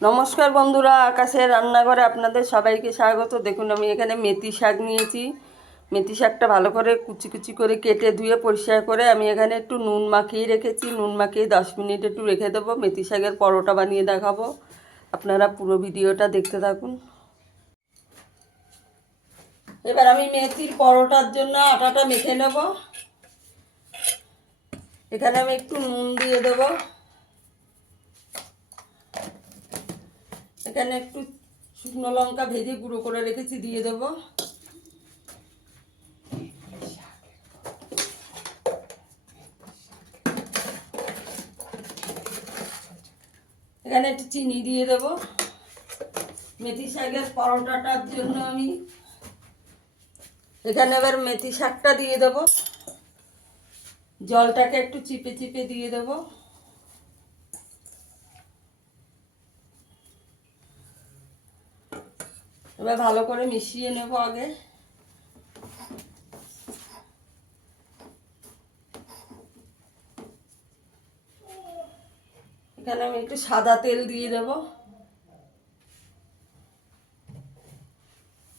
নমস্কার বন্ধুরা, আকাশের রান্নাঘরে আপনাদের সবাইকে স্বাগত। দেখুন আমি এখানে মেথি শাক নিয়েছি। মেথি শাকটা ভালো করে কুচি কুচি করে কেটে ধুয়ে পরিষ্কার করে আমি এখানে একটু নুন মাখিয়ে রেখেছি। নুন মাখিয়ে 10 মিনিট একটু রেখে দেবো। মেথি শাকের পরোটা বানিয়ে দেখাবো, আপনারা পুরো ভিডিওটা দেখতে থাকুন। এবার আমি মেথির পরোটার জন্য আটাটা মেখে নেব। এখানে আমি একটু নুন দিয়ে দেবো। এখানে একটু শুকনো লঙ্কা ভেজে গুঁড়ো করে রেখেছি, দিয়ে দেবো। এখানে একটু চিনি দিয়ে দেবো। মেথি শাকের পরোটাটার জন্য আমি এখানে এবার মেথি শাকটা দিয়ে দেবো। জলটাকে একটু চিপে চিপে দিয়ে দেবো। এবার ভালো করে মিশিয়ে নেব আগে। এখানে আমি একটু সাদা তেল দিয়ে দেব।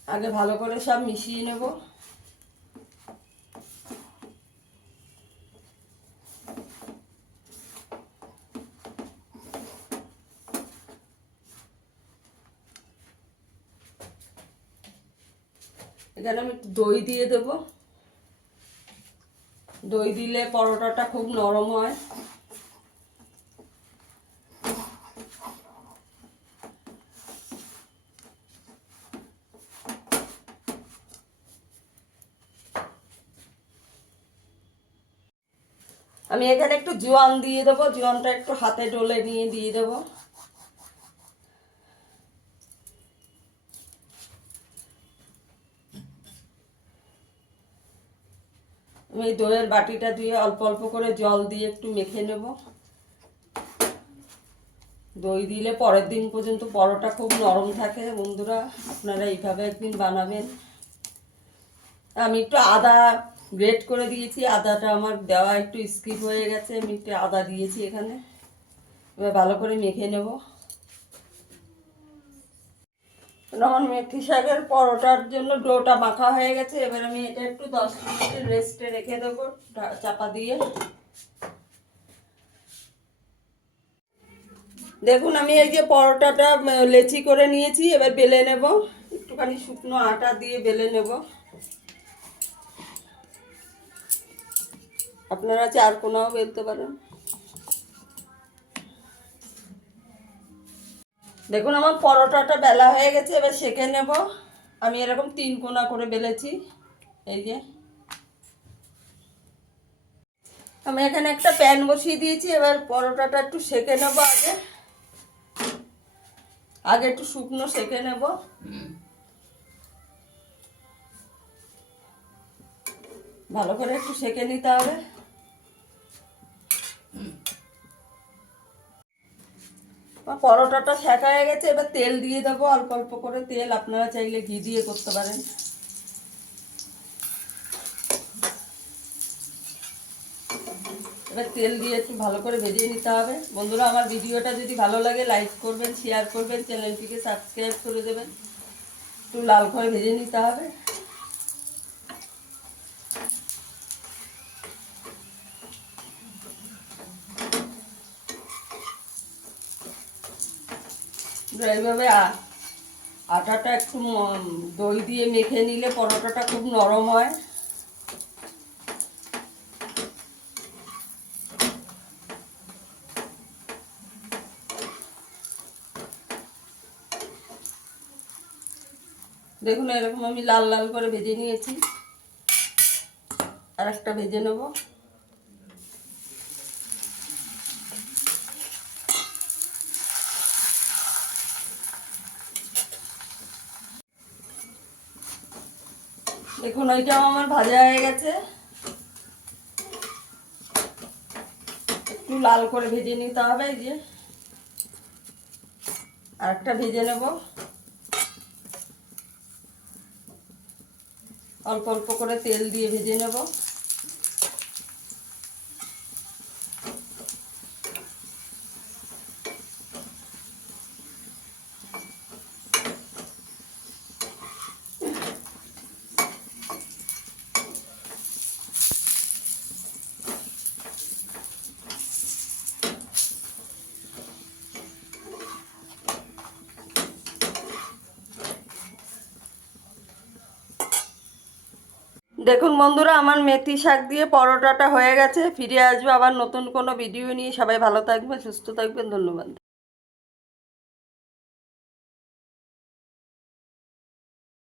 আগে ভালো করে সব মিশিয়ে নেব। এখানে আমি একটু দই দিয়ে দেব। দই দিলে পরোটাটা খুব নরম হয়। আমি এখানে একটু জোয়ান দিয়ে দেবো। জোয়ানটা একটু হাতে ডলে নিয়ে দিয়ে দেবো। আমি এই দইয়ের বাটিটা দিয়ে অল্প অল্প করে জল দিয়ে একটু মেখে নেব। দই দিলে পরের দিন পর্যন্ত পরোটা খুব নরম থাকে। বন্ধুরা, আপনারা এইভাবে একদিন বানাবেন। আমি একটু আদা গ্রেট করে দিয়েছি। আদাটা আমার দেওয়া একটু স্কিপ হয়ে গেছে, আমি একটু আদা দিয়েছি এখানে। এবার ভালো করে মেখে নেব। আমার মেথি শাকের পরোটার জন্য ডোটা মাখা হয়ে গেছে। এবার আমি এটা একটু 10 মিনিট রেস্টে রেখে দেবো চাপা দিয়ে। দেখুন আমি এই যে পরোটাটা লেচি করে নিয়েছি। এবার বেলে নেব। একটুখানি শুকনো আটা দিয়ে বেলে নেব। আপনারা চার কোনাও বেলতে পারেন। দেখুন আমার পরোটাটা বেলা হয়ে গেছে। এবার সেঁকে নেব। আমি এরকম 3 কোনা করে বেলেছি। এই যে আমি এখানে একটা প্যান বসিয়ে দিয়েছি। এবার পরোটাটা একটু সেঁকে নেব। আগে আগে একটু শুকনো সেঁকে নেব। ভালো করে একটু সেঁকে নিতে হবে। পরোটাটা সেঁকা হয়ে গেছে। এবার তেল দিয়ে দেবো, অল্প অল্প করে তেল। আপনারা চাইলে ঘি দিয়ে করতে পারেন। এবার তেল দিয়ে একটু ভালো করে ভেজে নিতে হবে। বন্ধুরা, আমার ভিডিওটা যদি ভালো লাগে লাইক করবেন, শেয়ার করবেন, চ্যানেলটিকে সাবস্ক্রাইব করে দেবেন। একটু লাল করে ভেজে নিতে হবে। এইভাবে আটাটা একটু দই দিয়ে মেখে নিলে পরোটাটা খুব নরম হয়। দেখুন এরকম আমি লাল লাল করে ভেজে নিয়েছি। আর একটা ভেজে নেব। দেখুন ওইটাও আমার ভাজা হয়ে গেছে। একটু লাল করে ভেজে নিতে হবে। এই যে আর একটা ভেজে নেব। অল্প অল্প করে তেল দিয়ে ভেজে নেব। দেখুন বন্ধুরা, আমার মেথি শাক দিয়ে পরোটাটা হয়ে গেছে। ফিরে আসবো আবার নতুন কোনো ভিডিও নিয়ে। সবাই ভালো থাকবেন, সুস্থ থাকবেন, ধন্যবাদ।